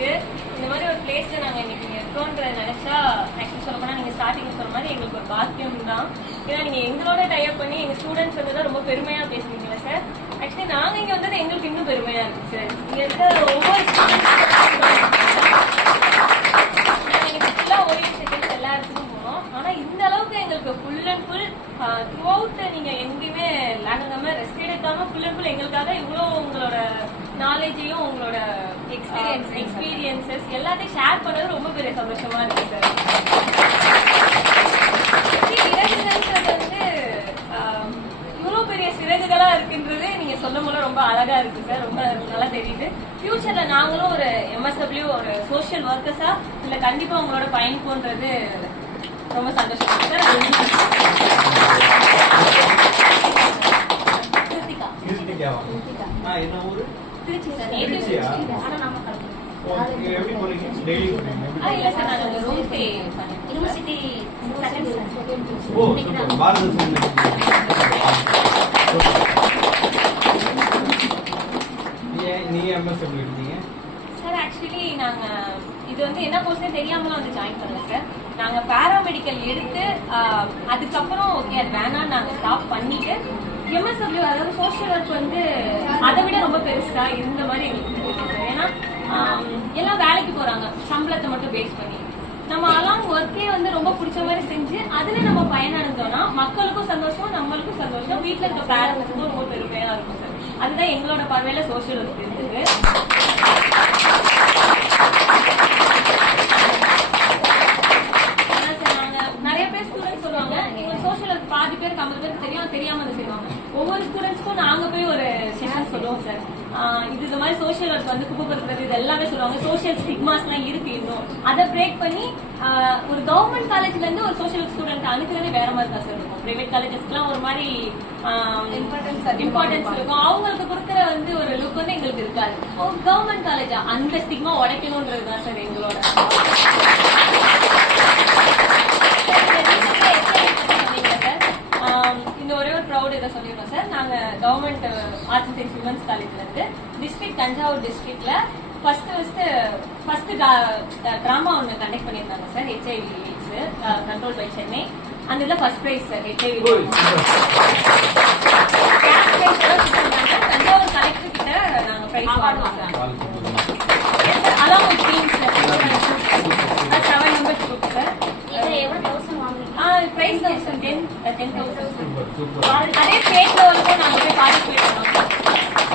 இருக்கு. இந்த மாதிரி ஒரு பிளேஸ்ல நாங்க இன்னைக்கு இருக்கோன்றத நினைச்சா ஆக்சுவலி சொல்ல போனா நீங்க ஸ்டார்டிங் சொன்ன மாதிரி எங்களுக்கு ஒரு பாக்கியம் தான். ஏன்னா நீங்க எங்களோட டைப் பண்ணி எங்க ஸ்டூடெண்ட்ஸ் வந்ததை ரொம்ப பெருமையா பேசுறீங்களா சார். ஆக்சுவலி நாங்க இங்க வந்தது எங்களுக்கு இன்னும் பெருமையா இருக்கு சார். இங்க இருக்க ஒவ்வொரு எல்லா இடத்துக்கும் போனோம். ஆனா இந்த அளவுக்கு எங்களுக்கு full and full through out நீங்க எங்கேயுமே லேண்ட் ஆகாம ரெஸ்ட் எடுக்காம ஃபுல் அண்ட் ஃபுல் எங்களுக்காக இவ்வளவு உங்களோட நாலேஜையும் உங்களோட எக்ஸ்பீரியன்சஸ் எல்லாத்தையும் ஷேர் பண்ணது ரொம்ப பெரிய சந்தோஷமா இருக்கு சார். சிறகுகள்ன்றது வந்து இவ்வளவு பெரிய சிறகுகளா இருக்குன்றது நீங்க சொல்லும் போது ரொம்ப அழகா இருக்கு சார். ரொம்ப நல்லா தெரியுது. ஃபியூச்சர்ல நாங்களும் ஒரு MSW ஒரு சோஷியல் ஒர்க்கர்ஸா இல்ல கண்டிப்பா உங்களோட பயணிப்போன்றது ரொம்ப சந்தோஷமா இருக்கு சார். திருச்சி சார். ஆனா நாம இல்ல சார், நாங்க room stay university sir. Actually நாங்க இது வந்து என்ன கோர்ஸ்னே தெரியாமலாம் வந்து ஜாயின் பண்ணல சார். நாங்க பாராமெடிக்கல் எடுத்து அதுக்கப்புறம் ஓகே அது வேணான்னு நாங்க ஸ்டாப் பண்ணிட்டு MSW அதாவது சோஷியல் ஒர்க் வந்து அதை விட ரொம்ப பெருசா இருந்த மாதிரி எங்களுக்கு தெரியுது. ஏன்னா எல்லாம் வேலைக்கு போறாங்க சம்பளத்தை மட்டும் பேஸ் பண்ணி. நம்ம அலாங் ஒர்க்கே வந்து ரொம்ப பிடிச்ச மாதிரி செஞ்சு அதுல நம்ம பயனடைஞ்சோம்னா மக்களுக்கும் சந்தோஷம், நம்மளுக்கும் சந்தோஷம், வீட்டுல இருக்க பேரண்ட்ஸுக்கும் ரொம்ப பெருமையா இருக்கும் சார். அதுதான் எங்களோட பார்வையில சோஷியல் ஒர்க் இருந்தது. நிறைய பேர் ஸ்டூடெண்ட்ஸ் சொல்லுவாங்க எங்களுக்கு சோஷியல் ஒர்க் பாதி பேருக்கு 50 பேருக்கு தெரியும், தெரியாம அதை செய்வாங்க. ஒவ்வொரு ஸ்டூடெண்ட்ஸ்க்கும் நாங்க போய் ஒரு செஷன் சொல்லுவோம் சார். இது மாதிரி சோஷியல் ஒர்க் வந்து குப்பப்படுத்துறது இது எல்லாமே சொல்லுவாங்க. சோஷியல் ஸ்டிக்மாஸ் எல்லாம் இருக்கு. இன்னும் அதை பிரேக் பண்ணி ஒரு கவர்மெண்ட் காலேஜ்ல இருந்து ஒரு சோஷியல் ஒர்க் ஸ்டூடெண்ட் அனுப்புறதே வேற மாதிரி தான் சார் இருக்கும். பிரைவேட் காலேஜஸ்க்குலாம் ஒரு மாதிரி இம்பார்ட்டன்ஸ் இருக்கும். அவங்களுக்கு கொடுக்குற வந்து ஒரு லுக் வந்து எங்களுக்கு இருக்காது. கவர்மெண்ட் காலேஜா அந்த ஸ்டிக்மா உடைக்கணும்ன்றது தான் சார் எங்களோட. இந்த ஒரே ஒரு ப்ரௌட் இதை சொல்லிடுறோம் சார். நாங்க government arts and science women's காலேஜ்ல இருந்து டிஸ்ட்ரிக்ட் தஞ்சாவூர் டிஸ்ட்ரிக்ட்ல ஃபர்ஸ்ட் டிராமா ஒன்று கண்டக்ட் பண்ணியிருந்தாங்க சார். HIV/AIDS control by Chennai. அந்த இதுல ஃபர்ஸ்ட் பிரைஸ் சார். HIV தஞ்சாவூர் கலெக்டர் கிட்ட நாங்க பிரைஸ் வாங்குவோம் சார். அதான் ஒரு டீம் சார். 7 மெம்பர்ஸ் குரூப் சார். பிரைஸ் 10,000. அதே ஸ்டேட் லெவலுக்கும் நாங்க போய் பார்ட்டிசிபேட் பண்ணோம்.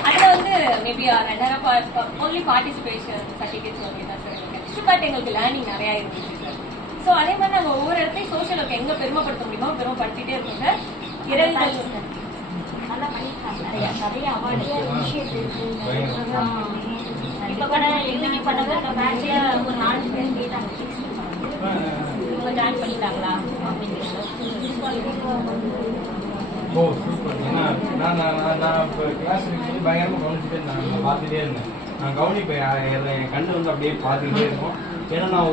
அதுல வந்து மேபி 2000 ஒன்லி பார்ட்டிசிபேஷன் சர்டிபிகேட்ஸ் வாங்கிதான் சார் எங்களுக்கு. பட் எங்களுக்கு லேர்னிங் நிறைய இருந்துச்சு சார். ஸோ அதே மாதிரி நாங்கள் ஒவ்வொரு இடத்தையும் சோஷியல் ஒர்க் எங்க பெருமைப்படுத்த முடியுமோ பெருமைப்படுத்திட்டே இருக்கோம் சார். இரவுகள் நல்லா பண்ணிருக்காங்க. நிறைய அவார்டு இப்ப கூட எழுதி பண்ணது அந்த மேட்ச்ல ஒரு 4 பேர் கேட்டாங்க. ஜாயின் பண்ணிட்டாங்களா ஓ சூப்பர். ஏன்னா நான் இப்போ கிளாஸ் பயங்கரமாக கவனிச்சுட்டே இருந்தேன். நான் பார்த்துட்டே இருந்தேன். நான் கவனிப்பேன். என் கண்ணு வந்து அப்படியே பார்த்துக்கிட்டே இருக்கும். ஏன்னா நான்